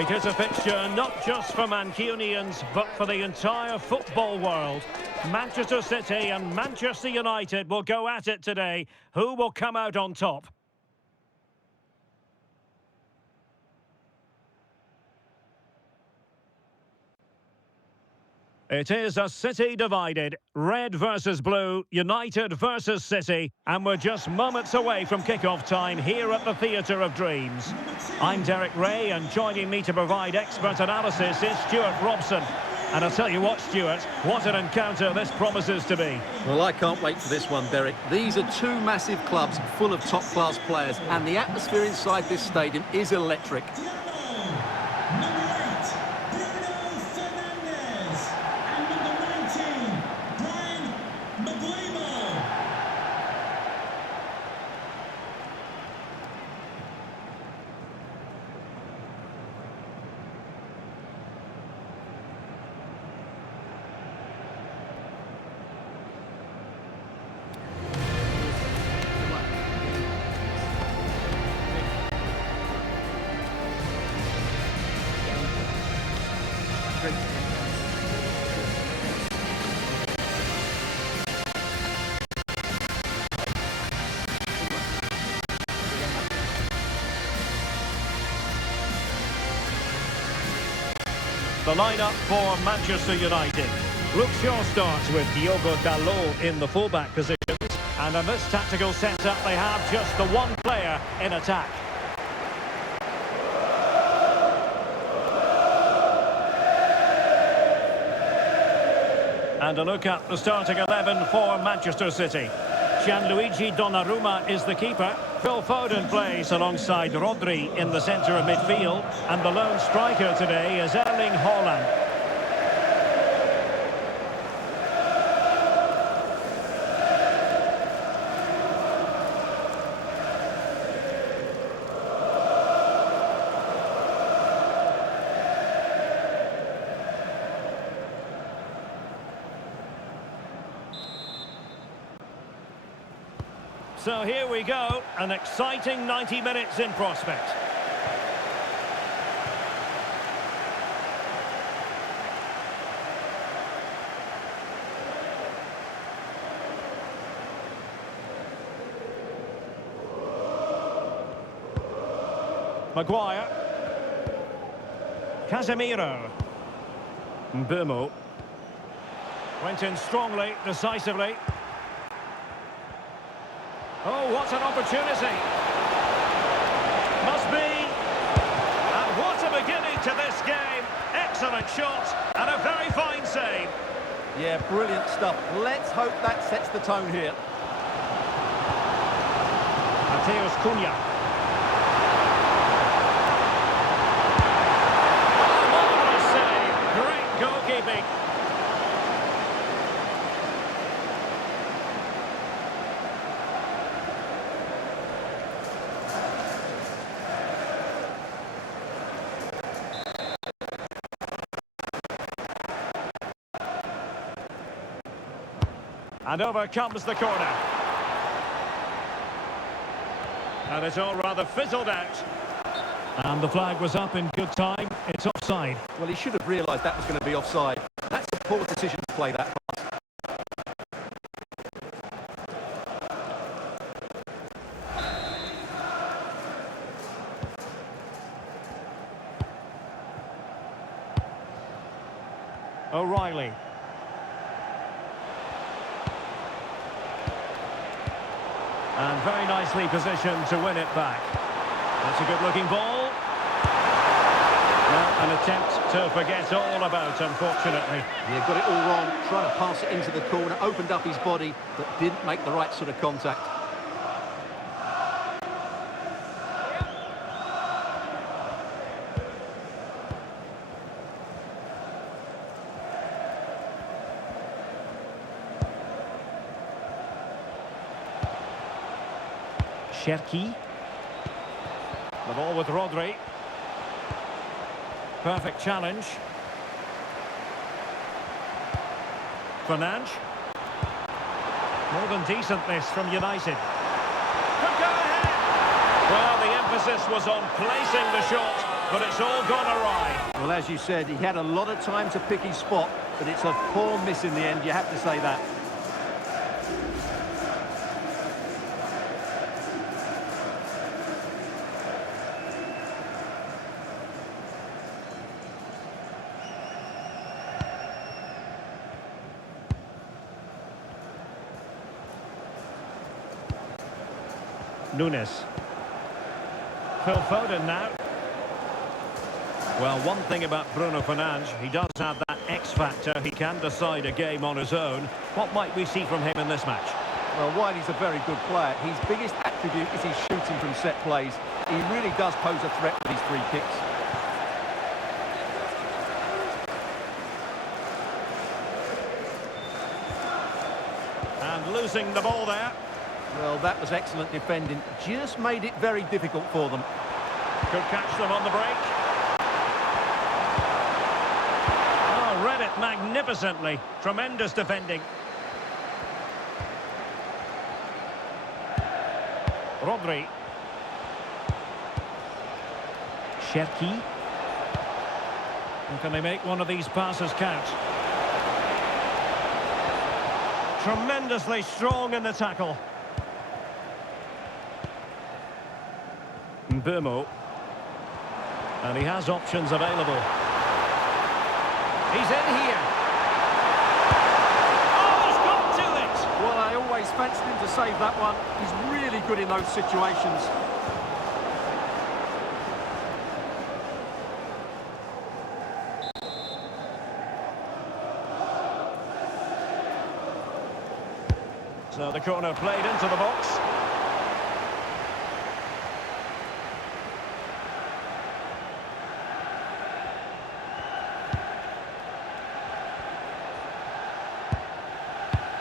It is a fixture not just for Mancunians, but for the entire football world. Manchester City and Manchester United will go at it today. Who will come out on top? It is a City divided. Red versus blue, United versus City. And we're just moments away from kick-off time here at the Theatre of Dreams. I'm Derek Ray, and joining me to provide expert analysis is Stuart Robson. And I'll tell you what, Stuart, what an encounter this promises to be. Well, I can't wait for this one, Derek. These are two massive clubs full of top-class players, and the atmosphere inside this stadium is electric. The lineup for Manchester United. Luke Shaw starts with Diogo Dalot in the fullback positions. And in this tactical setup, they have just the one player in attack. And a look at the starting 11 for Manchester City. Gianluigi Donnarumma is the keeper. Phil Foden plays alongside Rodri in the centre of midfield. And the lone striker today is Erling Haaland. So here we go, an exciting 90 minutes in prospect. Maguire. Casemiro. Mbeumo. Went in strongly, decisively. Oh, what an opportunity. Must be. And what a beginning to this game. Excellent shot and a very fine save. Yeah, brilliant stuff. Let's hope that sets the tone here. Mateus Cunha. Oh, marvellous save. Great goalkeeping. And over comes the corner. And it's all rather fizzled out. And the flag was up in good time. It's offside. Well, he should have realised that was going to be offside. That's a poor decision to play that pass. O'Reilly. And very nicely positioned to win it back. That's a good-looking ball. Well, an attempt to forget all about, unfortunately. Yeah, got it all wrong. Trying to pass it into the corner, opened up his body, but didn't make the right sort of contact. Cherki. The ball with Rodri. Perfect challenge. Fernandes. More than decent this from United. Could go ahead. Well, the emphasis was on placing the shot, but it's all gone awry. Well, as you said, he had a lot of time to pick his spot, but it's a poor miss in the end, you have to say that. Nunes. Phil Foden now. Well, one thing about Bruno Fernandes, he does have that X factor. He can decide a game on his own. What might we see from him in this match? Well, while he's a very good player, his biggest attribute is his shooting from set plays. He really does pose a threat with his free kicks. And losing the ball there. Well, that was excellent defending. Just made it very difficult for them. Could catch them on the break. Oh, read it magnificently. Tremendous defending. Rodri. Cherki. Can they make one of these passes count? Tremendously strong in the tackle. Mbeumo. And he has options available. He's in here. Oh, he's got to it! Well, I always fancied him to save that one. He's really good in those situations. So the corner played into the box.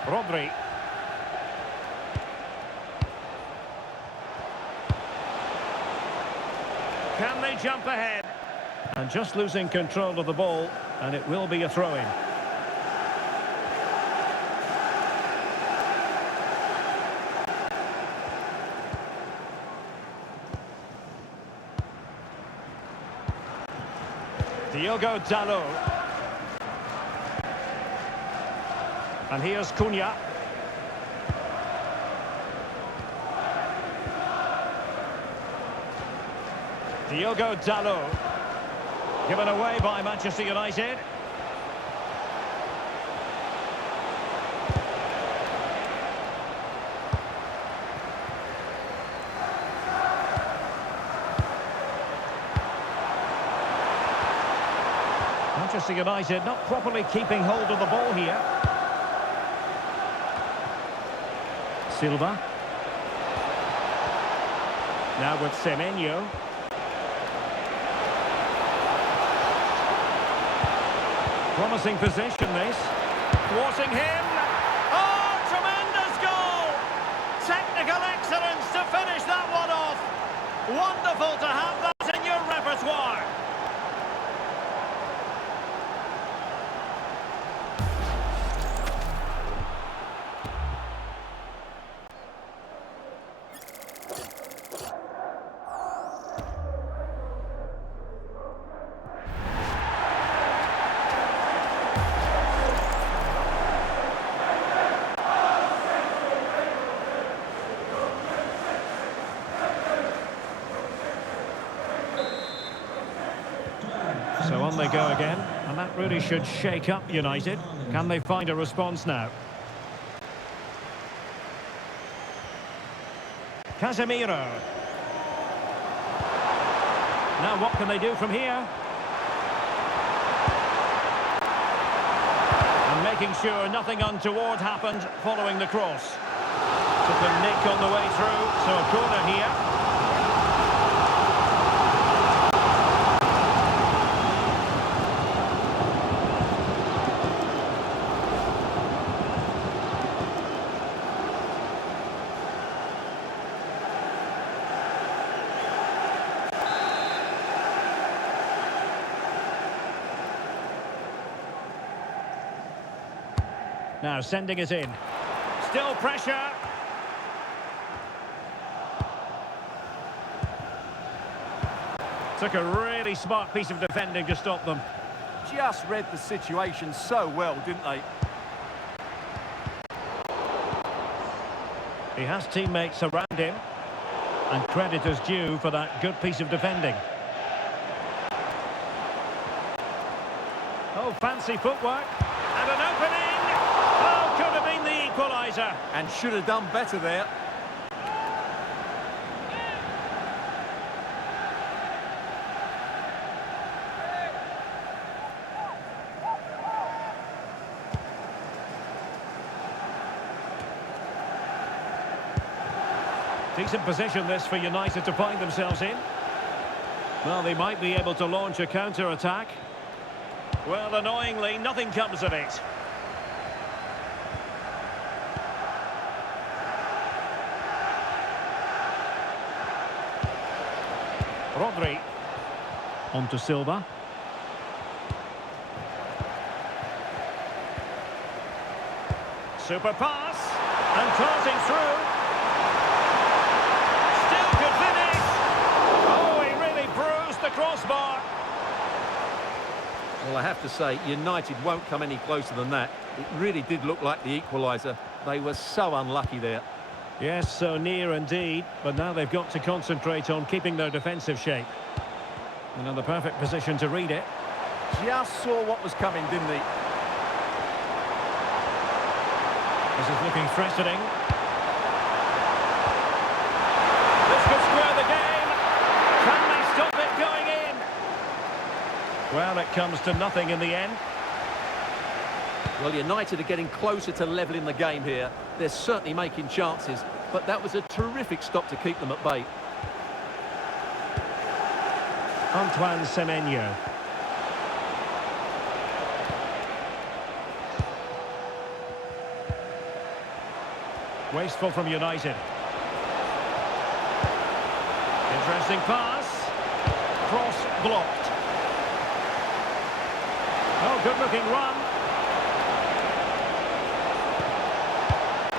Rodri. Can they jump ahead? And just losing control of the ball, and it will be a throw-in. Diogo Dalot. And here's Cunha. Diogo Dalot. Given away by Manchester United. Manchester United not properly keeping hold of the ball here. Silva. Now with Semenyo. Promising position this. Thwarting him. Oh, tremendous goal! Technical excellence to finish that one off. Wonderful to have that in your repertoire. So on they go again, and that really should shake up United. Can they find a response now? Casemiro. Now what can they do from here? And making sure nothing untoward happened following the cross. Took a nick on the way through, so a corner here. Now sending it in. Still pressure. Took a really smart piece of defending to stop them. Just read the situation so well, didn't they? He has teammates around him, and credit is due for that good piece of defending. Oh, fancy footwork, and an opening! Oh, could have been the equaliser. And should have done better there. Decent position this for United to find themselves in. Well, they might be able to launch a counter-attack. Well, annoyingly, nothing comes of it. Rodri. On to Silva. Super pass. And tossing through. The crossbar. Well, I have to say, United won't come any closer than that. It really did look like the equaliser. They were so unlucky there. Yes, so near indeed, but now they've got to concentrate on keeping their defensive shape. Another perfect position to read it. Just saw what was coming, didn't he? This is looking threatening. This could square the game. Can they stop it going in? Well, it comes to nothing in the end. Well, United are getting closer to levelling the game here. They're certainly making chances, but that was a terrific stop to keep them at bay. Antoine Semenyo. Wasteful from United. Interesting pass. Cross blocked. Oh, good-looking run.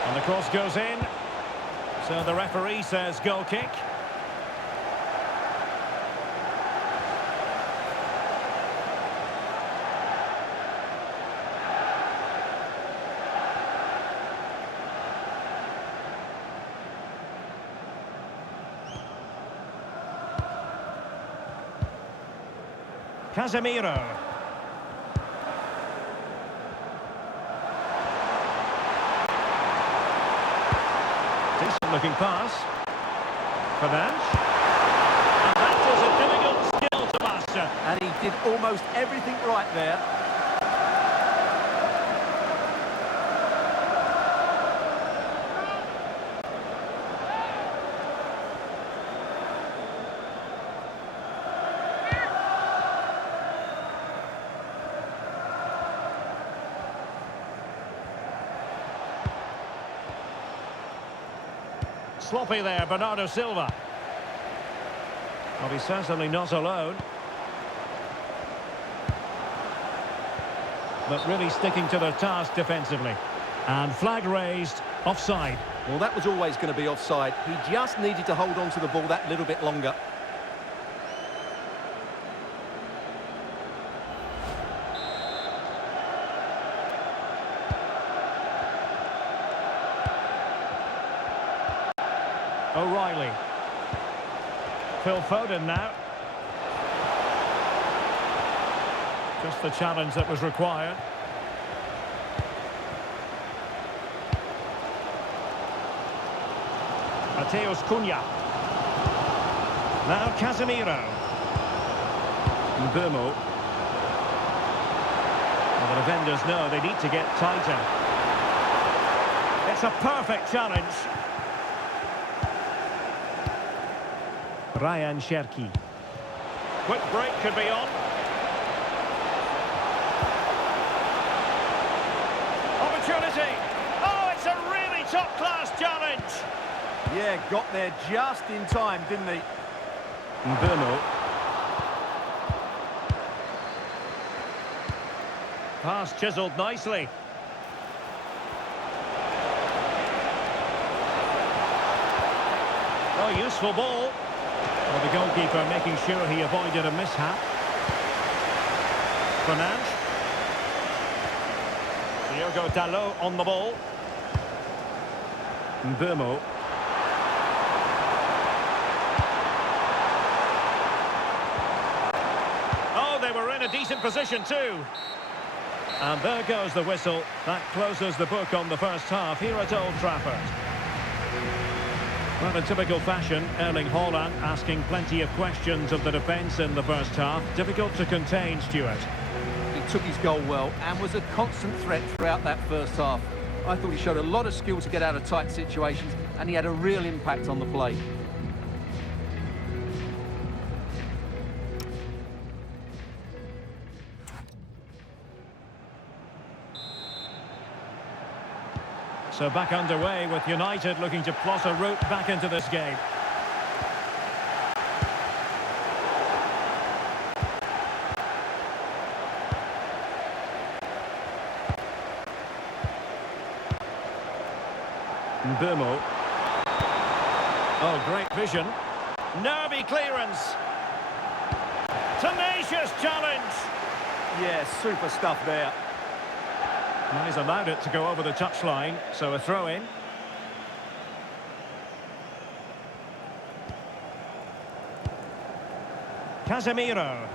And the cross goes in. So the referee says goal kick. Casemiro. Decent looking pass. Fernandes. And that is a difficult skill to master. And he did almost everything right there. Sloppy there, Bernardo Silva. Well, he's certainly not alone. But really sticking to their task defensively. And flag raised, offside. Well, that was always going to be offside. He just needed to hold on to the ball that little bit longer. O'Reilly. Phil Foden now. Just the challenge that was required. Mateus Cunha. Now Casemiro. Mbumo. Well, the defenders know they need to get tighter. It's a perfect challenge. Ryan Cherki. Quick break could be on. Opportunity. Oh, it's a really top-class challenge. Yeah, got there just in time, didn't he? Mbumo. Pass chiselled nicely. Oh, useful ball. Well, Well, the goalkeeper making sure he avoided a mishap. Fernandes. Diogo Dalot on the ball. Mbeumo. Oh, they were in a decent position too. And there goes the whistle. That closes the book on the first half here at Old Trafford. Well, in typical fashion, Erling Haaland asking plenty of questions of the defence in the first half. Difficult to contain, Stuart. He took his goal well and was a constant threat throughout that first half. I thought he showed a lot of skill to get out of tight situations, and he had a real impact on the play. So back underway with United looking to plot a route back into this game. Mbeumo. Oh, great vision. Nervy clearance. Tenacious challenge. Yeah, super stuff there. And he's allowed it to go over the touchline, so a throw-in. Casemiro.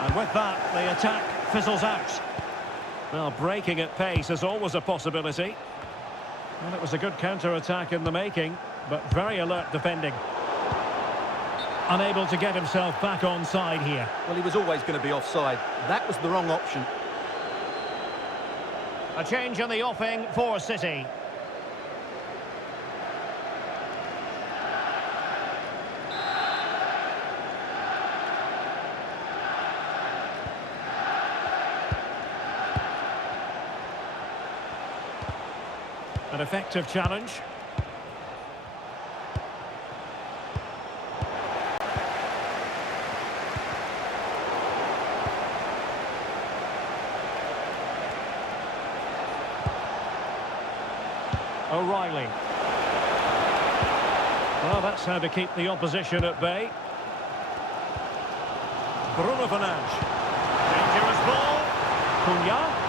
And with that, the attack fizzles out. Well, breaking at pace is always a possibility. Well, it was a good counter-attack in the making, but very alert defending. Unable to get himself back on side here. Well, he was always going to be offside. That was the wrong option. A change in the offing for City. An effective challenge. O'Reilly. Well, that's how to keep the opposition at bay. Bruno Fernandes. Dangerous ball. Cunha.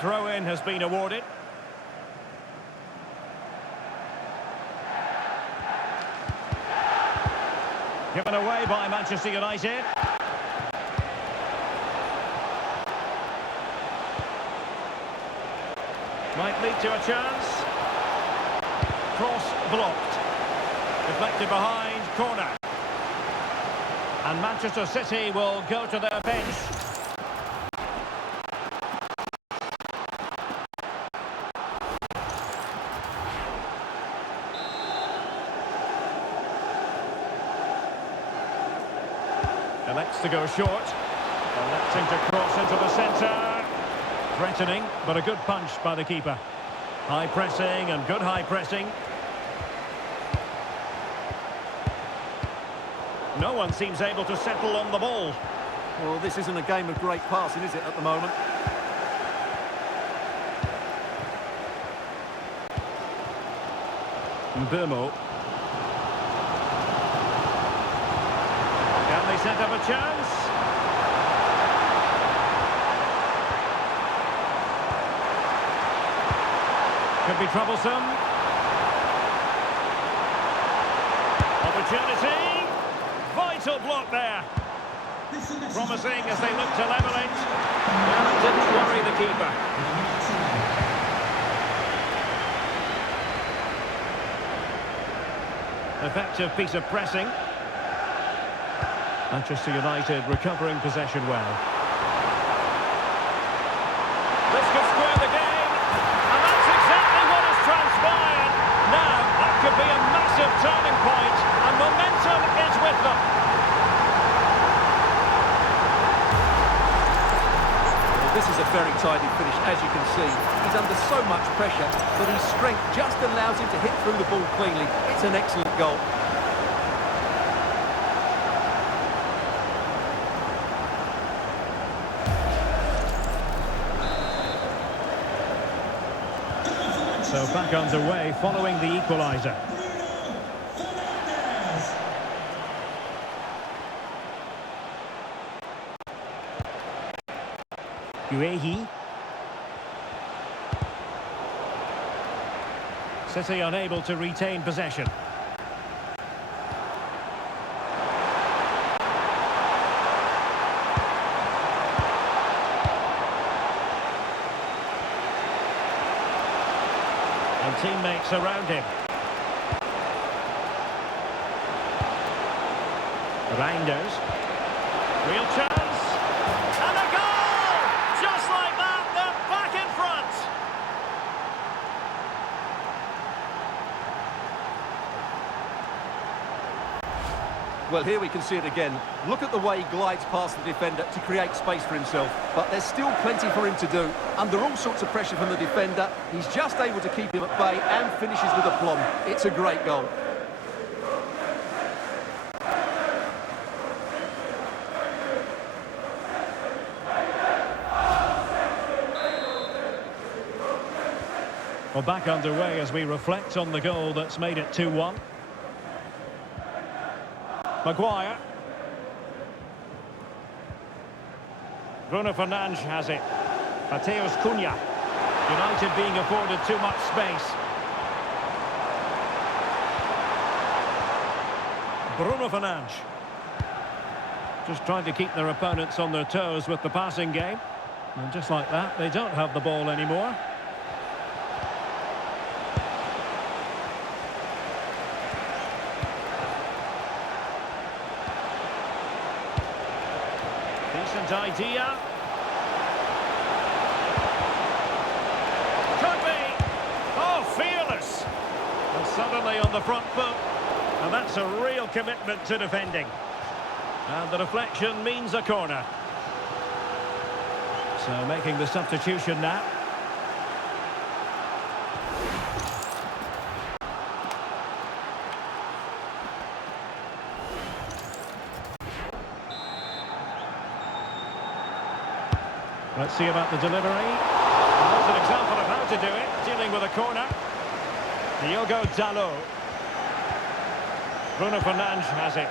Throw-in has been awarded. Given away by Manchester United. Might lead to a chance. Cross blocked. Deflected behind, corner. And Manchester City will go to their bench. Elects to go short. Electing to cross into the centre. Threatening, but a good punch by the keeper. High pressing and good high pressing. No one seems able to settle on the ball. Well, this isn't a game of great passing, is it, at the moment? Mbeumo. Can they set up a chance? Could be troublesome. Opportunity. Vital block there. Promising as they look to level it. And it didn't worry the keeper. Effective piece of pressing. Manchester United recovering possession well. This could square the game, and that's exactly what has transpired. Now, that could be a massive turning point, and momentum is with them. Well, this is a very tidy finish, as you can see. He's under so much pressure, but his strength just allows him to hit through the ball cleanly. It's an excellent goal. So back underway following the equaliser. Guehi. City unable to retain possession. And teammates around him. Reinders. Real chance. And a goal! Just like that, they're back in front. Well, here we can see it again. Look at the way he glides past the defender to create space for himself. But there's still plenty for him to do. Under all sorts of pressure from the defender, he's just able to keep him at bay and finishes with aplomb. It's a great goal. Well, back underway as we reflect on the goal that's made it 2-1. Maguire. Bruno Fernandes has it. Mateus Cunha. United being afforded too much space. Bruno Fernandes. Just trying to keep their opponents on their toes with the passing game. And just like that, they don't have the ball anymore. Decent idea. Could be. Oh, fearless. And suddenly on the front foot. And that's a real commitment to defending. And the deflection means a corner. So making the substitution now. Let's see about the delivery. There's an example of how to do it, dealing with a corner. Diogo Dalot. Bruno Fernandes has it.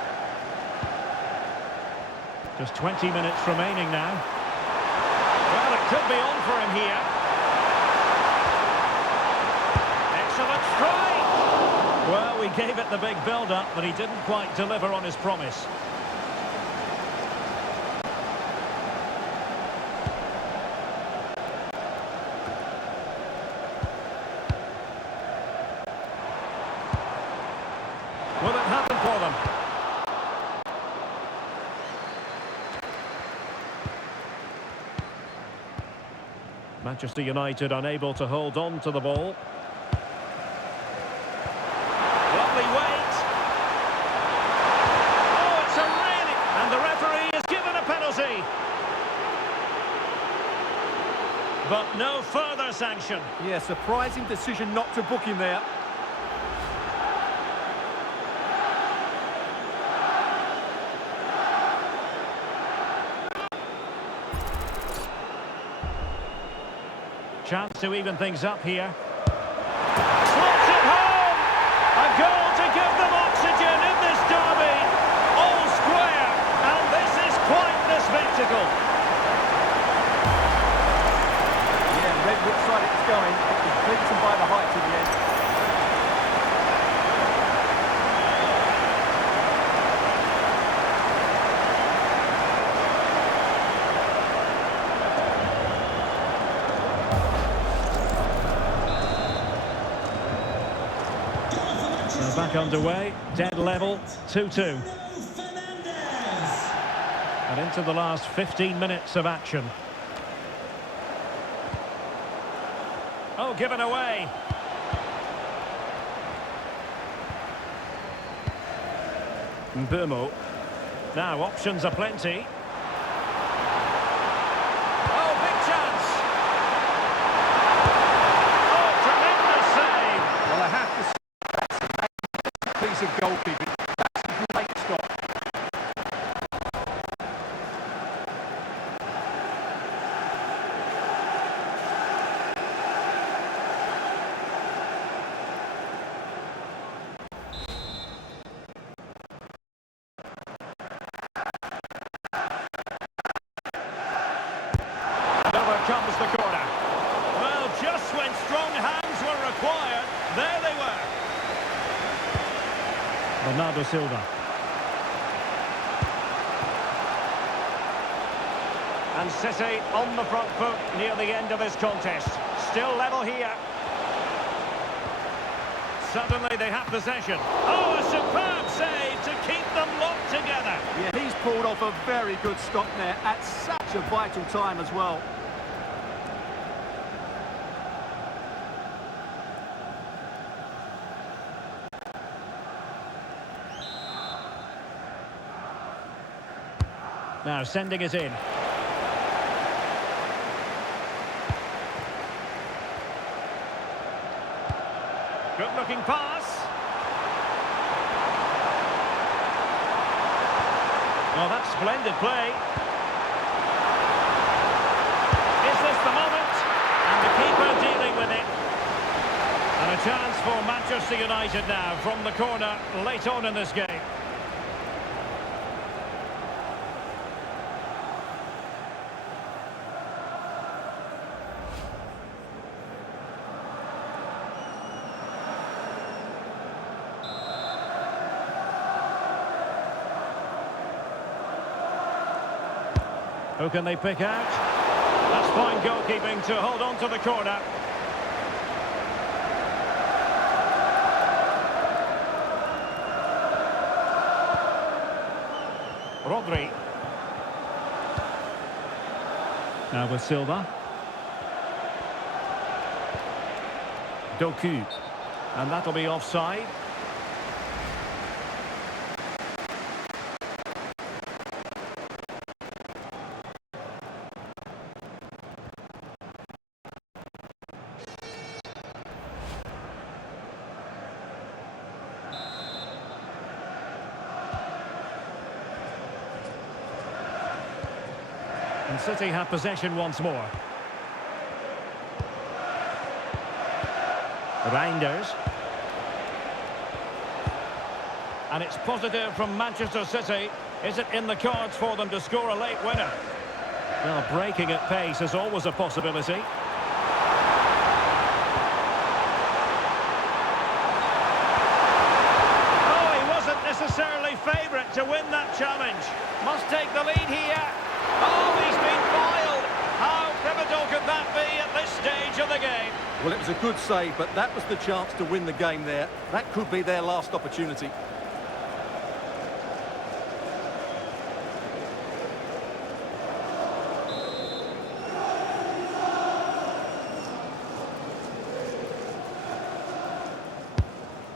Just 20 minutes remaining now. Well, it could be on for him here. Excellent strike! Well, we gave it the big build-up, but he didn't quite deliver on his promise. Will it happen for them? Manchester United unable to hold on to the ball. Lovely wait. Oh, it's a really... And the referee is given a penalty. But no further sanction. Yeah, surprising decision not to book him there. Chance to even things up here. Slots it home! A goal to give them oxygen in this derby. All square, and this is quite the spectacle. Yeah, red which side it was going. It was beaten by the height to the end. Back underway, dead level, 2-2. And into the last 15 minutes of action. Oh, given away. Mbeumo. Now, options are plenty. Oh, big chance. piece of goalkeeping. That's a great stop. Comes the corner. Well, just when strong hands were required, there they were. Bernardo Silva. And City on the front foot near the end of this contest. Still level here. Suddenly they have possession. Oh, a superb save to keep them locked together. Yeah, he's pulled off a very good stop there at such a vital time as well. Now sending it in. Good looking pass. Oh, that's splendid play. Is this the moment? And the keeper dealing with it. And a chance for Manchester United now from the corner late on in this game. Who can they pick out? That's fine goalkeeping to hold on to the corner. Rodri. Now with Silva. Doku. And that'll be offside. And City have possession once more. Reinders. And it's positive from Manchester City. Is it in the cards for them to score a late winner? Well, breaking at pace is always a possibility. Oh, he wasn't necessarily favourite to win that challenge. Must take the lead here. Oh, he's been foiled. How pivotal could that be at this stage of the game? Well, it was a good save, but that was the chance to win the game there. That could be their last opportunity.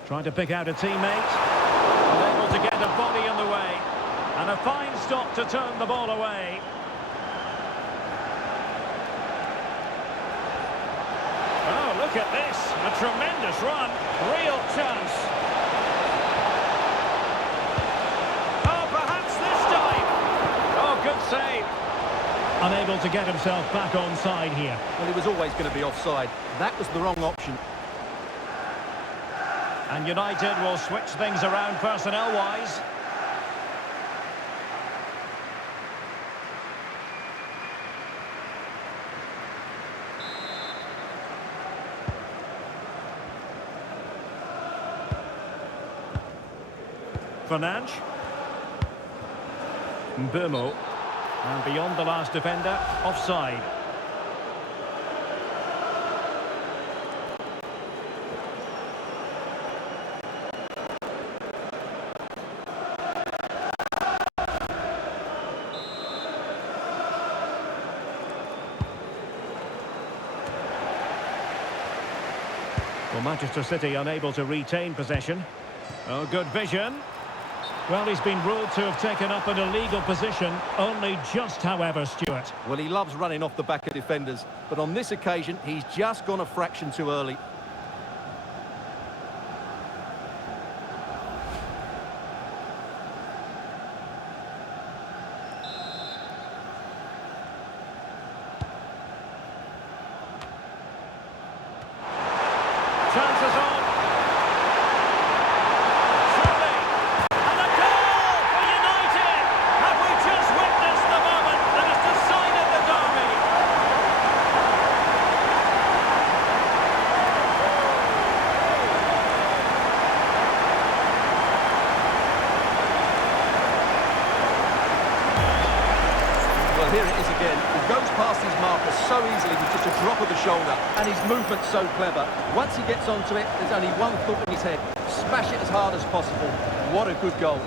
Trying to pick out a teammate. Unable to get a body in the way. And a fine stop to turn the ball away. Oh, look at this. A tremendous run. Real chance. Oh, perhaps this time. Oh, good save. Unable to get himself back onside here. Well, he was always going to be offside. That was the wrong option. And United will switch things around personnel-wise. Fernandes. Mbeumo. And beyond the last defender, offside. Well, Manchester City unable to retain possession. Oh, good vision. Well, he's been ruled to have taken up an illegal position, only just, however, Stuart. Well, he loves running off the back of defenders, but on this occasion, he's just gone a fraction too early. Here it is again. He goes past his marker so easily with just a drop of the shoulder, and his movement's so clever. Once he gets onto it, there's only one thought in his head. Smash it as hard as possible. What a good goal.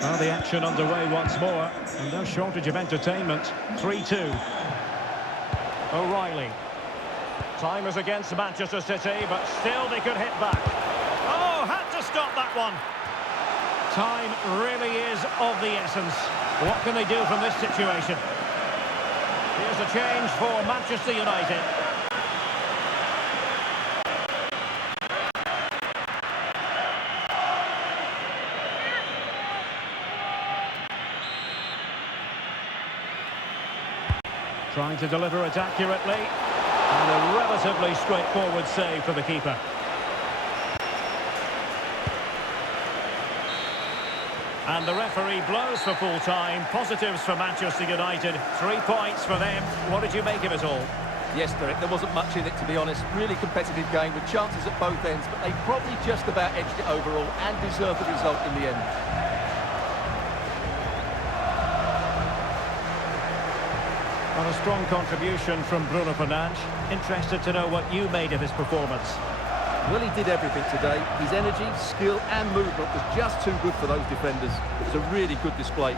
Well, the action underway once more, and no shortage of entertainment. 3-2. O'Reilly. Time is against Manchester City, but still they could hit back. Oh, had to stop that one. Time really is of the essence. What can they do from this situation? Here's a change for Manchester United. Trying to deliver it accurately. And a relatively straightforward save for the keeper. And the referee blows for full time. Positives for Manchester United. 3 points for them. What did you make of it all? Yes, Derek, there wasn't much in it, to be honest. Really competitive game with chances at both ends, but they probably just about edged it overall and deserved the result in the end. And a strong contribution from Bruno Fernandes. Interested to know what you made of his performance. Well, he did everything today. His energy, skill and movement was just too good for those defenders. It was a really good display.